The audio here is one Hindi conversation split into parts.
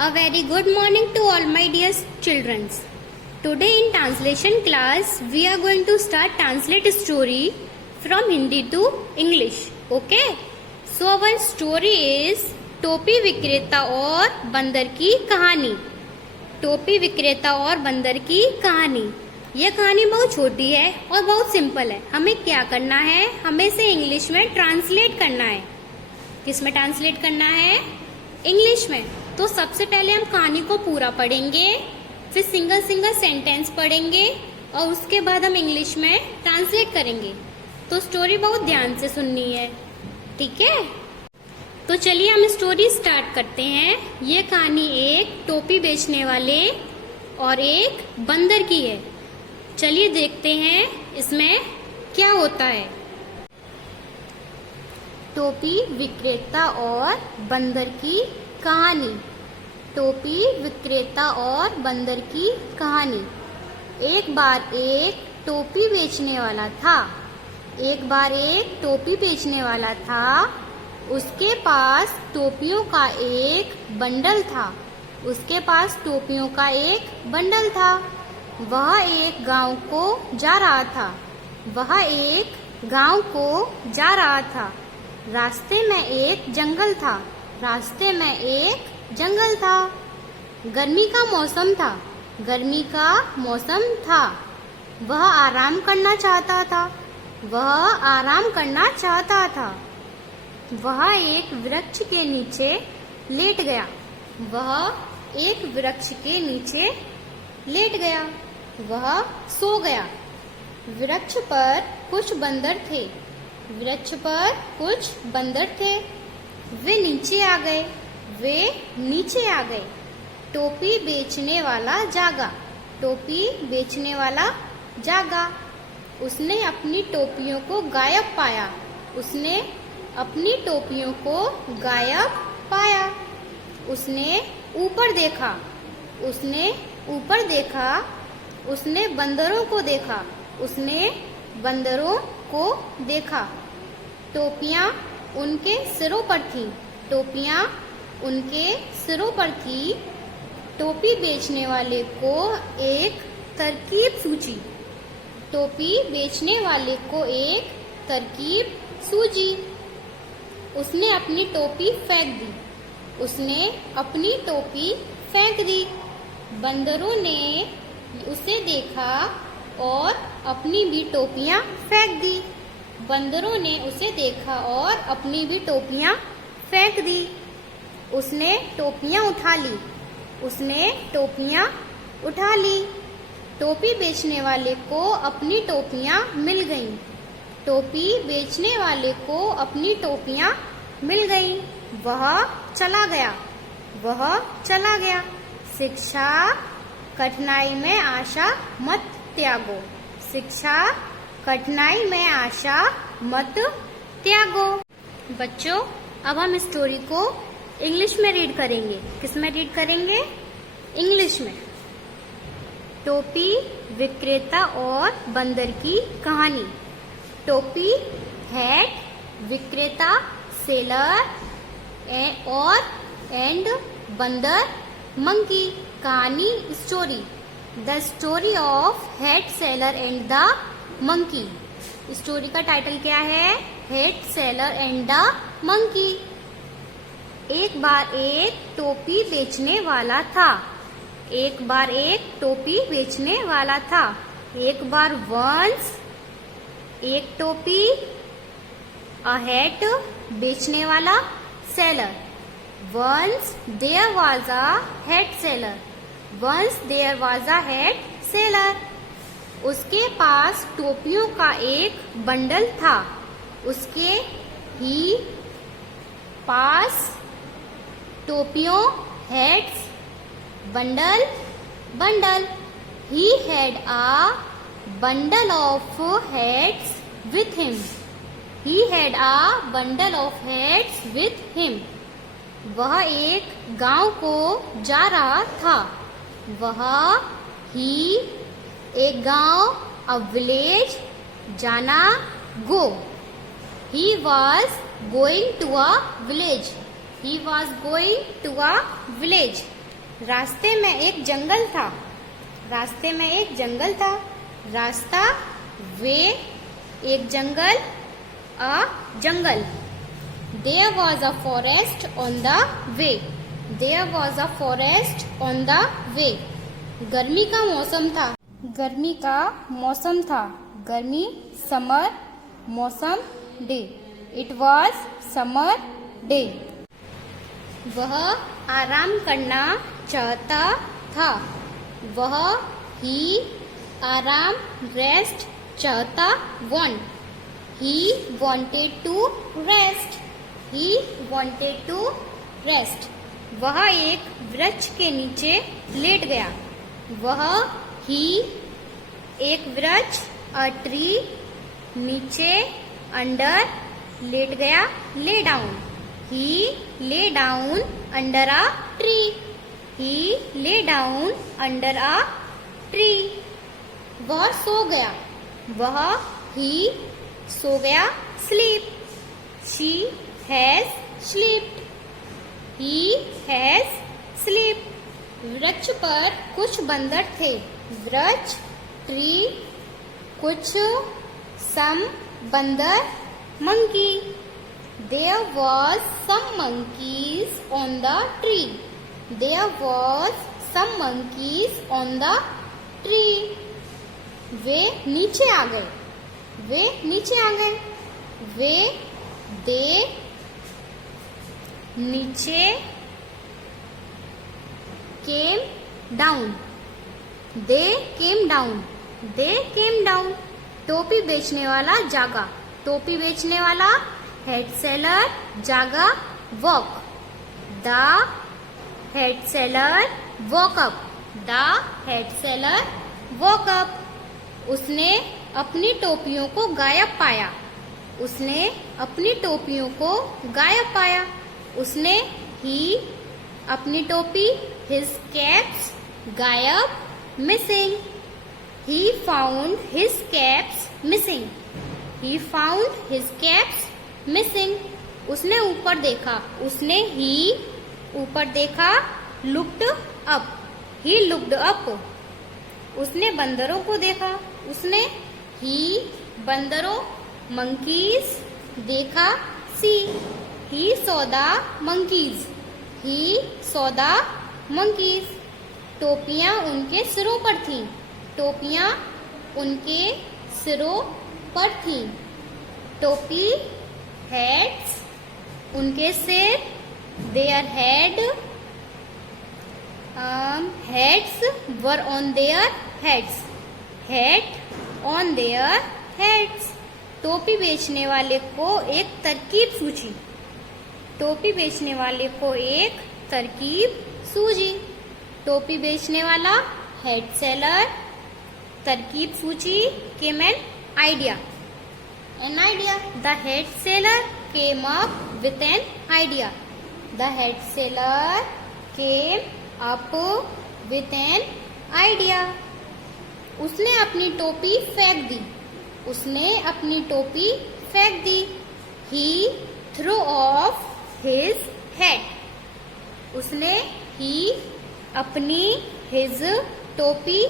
A very good morning to all my dear children. Today in translation class we are going to start translate story from Hindi to English. Okay? So our story is टोपी विक्रेता और बंदर की कहानी. टोपी विक्रेता और बंदर की कहानी. यह कहानी बहुत छोटी है और बहुत सिंपल है. हमें क्या करना है, हमें इसे इंग्लिश में ट्रांसलेट करना है. किस में ट्रांसलेट करना है? इंग्लिश में. तो सबसे पहले हम कहानी को पूरा पढ़ेंगे, फिर सिंगल सिंगल सेंटेंस पढ़ेंगे और उसके बाद हम इंग्लिश में ट्रांसलेट करेंगे. तो स्टोरी बहुत ध्यान से सुननी है, ठीक है? तो चलिए हम स्टोरी स्टार्ट करते हैं. ये कहानी एक टोपी बेचने वाले और एक बंदर की है. चलिए देखते हैं इसमें क्या होता है. टोपी विक्रेता और बंदर की कहानी. टोपी विक्रेता और बंदर की कहानी. एक बार एक टोपी बेचने वाला था. एक बार एक टोपी बेचने वाला था. उसके पास टोपियों का एक बंडल था. उसके पास टोपियों का एक बंडल था. वह एक गांव को जा रहा था. वह एक गांव को जा रहा था. रास्ते में एक जंगल था. रास्ते में एक जंगल था. गर्मी का मौसम था. गर्मी का मौसम था. वह आराम करना चाहता था. वह आराम करना चाहता था. वह एक वृक्ष के नीचे लेट गया. वह एक वृक्ष के नीचे लेट गया. वह सो गया. वृक्ष पर कुछ बंदर थे. वृक्ष पर कुछ बंदर थे. वे नीचे आ गए. वे नीचे आ गए. टोपी बेचने वाला जागा. टोपी बेचने वाला जागा. उसने अपनी टोपियों को गायब पाया. उसने अपनी टोपियों को गायब पाया. उसने ऊपर देखा. उसने ऊपर देखा. उसने बंदरों को देखा. उसने बंदरों को देखा. टोपियां उनके सिरों पर थीं. टोपियां उनके सिरों पर थी. टोपी बेचने वाले को एक तरकीब सूझी. टोपी बेचने वाले को एक तरकीब सूझी. उसने अपनी टोपी फेंक दी. उसने अपनी टोपी फेंक दी. बंदरों ने उसे देखा और अपनी भी टोपियां फेंक दी. बंदरों ने उसे देखा और अपनी भी टोपियां फेंक दी. उसने टोपियां उठा ली. उसने टोपियां उठा ली. टोपी बेचने वाले को अपनी टोपियां मिल गईं. टोपी बेचने वाले को अपनी टोपियां मिल गईं. वह चला गया. वह चला गया. शिक्षा कठिनाई में आशा मत त्यागो. शिक्षा कठिनाई में आशा मत त्यागो. बच्चों, अब हम स्टोरी को इंग्लिश में रीड करेंगे. किस में रीड करेंगे? इंग्लिश में. टोपी विक्रेता और बंदर की कहानी. टोपी हैट विक्रेता सेलर और एंड बंदर मंकी. कहानी story. The story of hat seller and the monkey. Story का टाइटल क्या है? Hat seller and the monkey. एक बार एक टोपी बेचने वाला था. एक बार एक टोपी बेचने वाला था. एक बार वंस एक टोपी. अ हैट बेचने वाला. Seller. Once there was a hat seller. Once there was a hat seller. उसके पास टोपियों का एक बंडल था. उसके ही पास टोपियों hats bundle bundle. He had a bundle of hats with him. He had a bundle of hats with him. वह एक गांव को जा रहा था. वह ही एक गांव अ विलेज जाना. Go. He was going to a village. He was going to a village. रास्ते में एक जंगल था। रास्ते में एक जंगल था। रास्ता, वे, एक जंगल, अ जंगल। There was a forest on the way. There was a forest on the way. गर्मी का मौसम था। गर्मी का मौसम था। गर्मी, समर, मौसम, day. It was summer day. वह आराम करना चाहता था। वह ही आराम, रेस्ट, चाहता, want. He wanted to rest. He wanted to rest. वह एक वृक्ष के नीचे लेट गया। वह ही एक वृक्ष, a tree, नीचे, under, लेट गया, lay down. He lay down under a tree. He lay down under a tree. वह सो गया। वह ही सो गया, sleep. She has slept. He has slept. वृक्ष पर कुछ बंदर थे। वृक्ष, ट्री, कुछ, some, बंदर, monkey. There was some monkeys on the tree. There was some monkeys on the tree. वे नीचे आ गए। वे नीचे आ गए। वे, दे, नीचे, came down. They came down. They came down. टोपी बेचने वाला जागा। टोपी बेचने वाला, हेड सेलर, जागा, walk. The head seller walk up. The head seller walk up. उसने अपनी टोपियों को गायब पाया। उसने अपनी टोपियों को गायब पाया। उसने ही अपनी टोपी, his caps, गायब, missing. He found his caps missing. He found his caps missing. उसने ऊपर देखा। उसने ही ऊपर देखा, looked up. He looked up. उसने बंदरों को देखा। उसने ही बंदरों, monkeys, देखा, see. He saw the monkeys. He saw the monkeys. टोपियां उनके सिरों पर थीं। टोपियां उनके सिरों पर थीं। टोपी, heads, उनके सिर, their head, heads were on their heads. Head on their heads. टोपी बेचने वाले को एक तरकीब सूझी। टोपी बेचने वाले को एक तरकीब सूझी। टोपी बेचने वाला, हेड सेलर, तरकीब सूझी, came an idea. An idea. The head seller came up with an idea. The head seller came up with an idea. उसने अपनी टोपी फेंक दी। उसने अपनी टोपी फेंक दी। He threw off his hat. उसने ही अपनी, his, टोपी,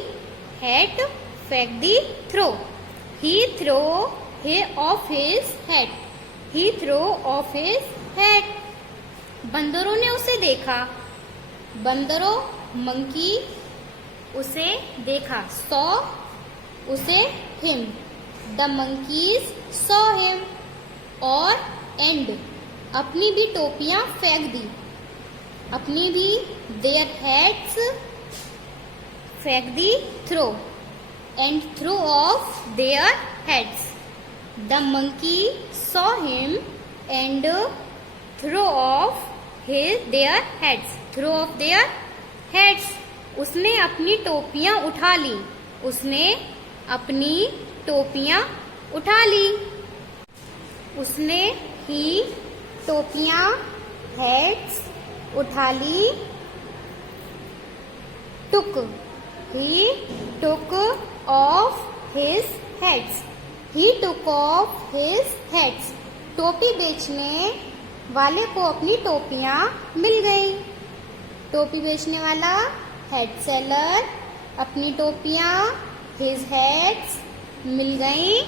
hat, फेंक दी, throw. He threw off his hat. He threw off his hat. बंदरों ने उसे देखा। बंदरों, monkey, उसे देखा, saw, उसे, him. The monkeys saw him. और and, अपनी भी टोपियां फेंक दी। अपनी भी, their hats, फेंक दी, throw. And threw off their hats. The monkey saw him and threw off their hats. Threw off their hats. उसने अपनी टोपियां उठा ली। उसने अपनी टोपियां उठा ली। उसने ही टोपियां, हेड्स, उठा ली, took. He took off his hats. He took off his hats. टोपी बेचने वाले को अपनी टोपियां मिल गई। टोपी बेचने वाला हेड सेलर, अपनी टोपियां हिज हेड्स मिल गई,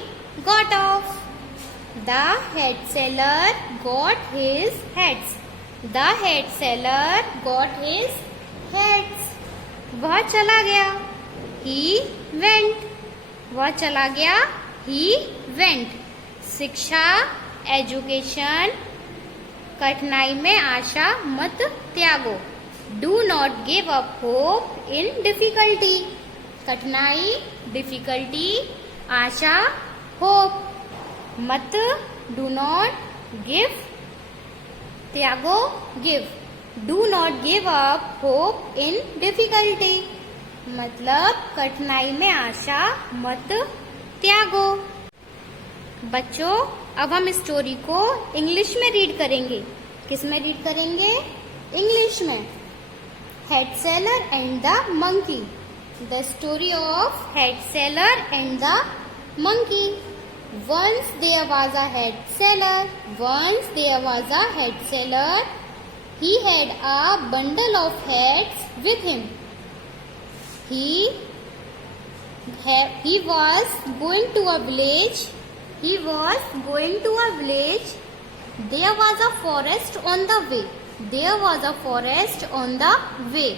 got off. The head seller got his heads, the head seller got his heads. वह चला गया, ही वेंट, वह चला गया, ही वेंट। शिक्षा एजुकेशन, कठिनाई में आशा मत त्यागो, do not give up hope in difficulty. कठिनाई डिफिकल्टी, आशा होप, मत डू नॉट गिव, त्यागो give, do not give up hope in difficulty, मतलब कठिनाई में आशा मत त्यागो। बच्चों अब हम स्टोरी को इंग्लिश में रीड करेंगे। किस में रीड करेंगे? इंग्लिश में। Head seller and the monkey, the story of head seller and the monkey. Once there was a head seller. Once there was a head seller. He had a bundle of heads with him. He was going to a village. He was going to a village. There was a forest on the way. There was a forest on the way.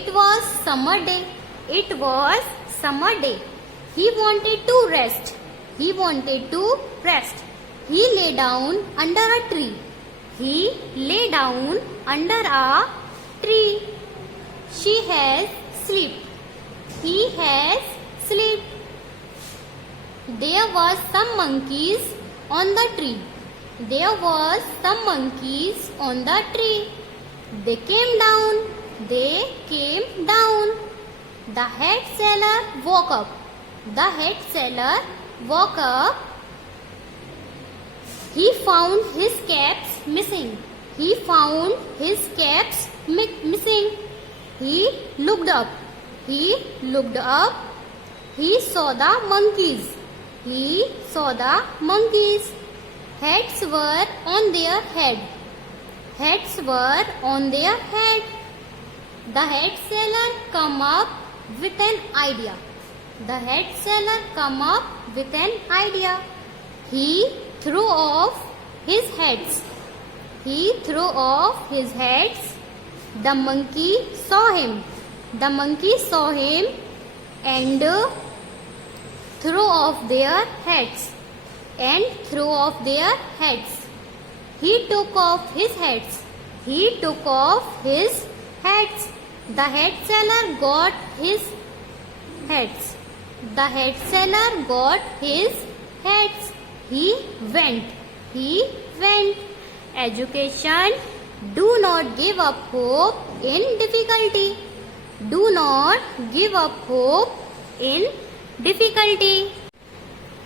It was summer day. It was summer day. He wanted to rest. He wanted to rest. He lay down under a tree. He lay down under a tree. She has sleep. He has sleep. There was some monkeys on the tree. There was some monkeys on the tree. They came down. They came down. The head seller woke up. The head seller woke up. He found his caps missing. He found his caps missing. He looked up. He looked up. He saw the monkeys. He saw the monkeys. Heads were on their head. Heads were on their head. The head seller come up with an idea. The head seller come up with an idea. He threw off his heads. He threw off his heads. The monkey saw him. The monkey saw him and threw off their heads. And threw off their heads. He took off his heads. He took off his heads. The head seller got his heads. The head seller got his heads. He went. He went. Education. Do not give up hope in difficulty. Do not give up hope in difficulty.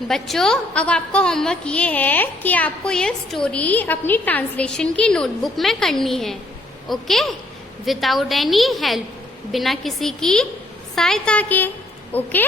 बच्चों अब आपका होमवर्क ये है कि आपको ये स्टोरी अपनी ट्रांसलेशन की नोटबुक में करनी है। ओके, विदाउट एनी हेल्प, बिना किसी की सहायता के। ओके।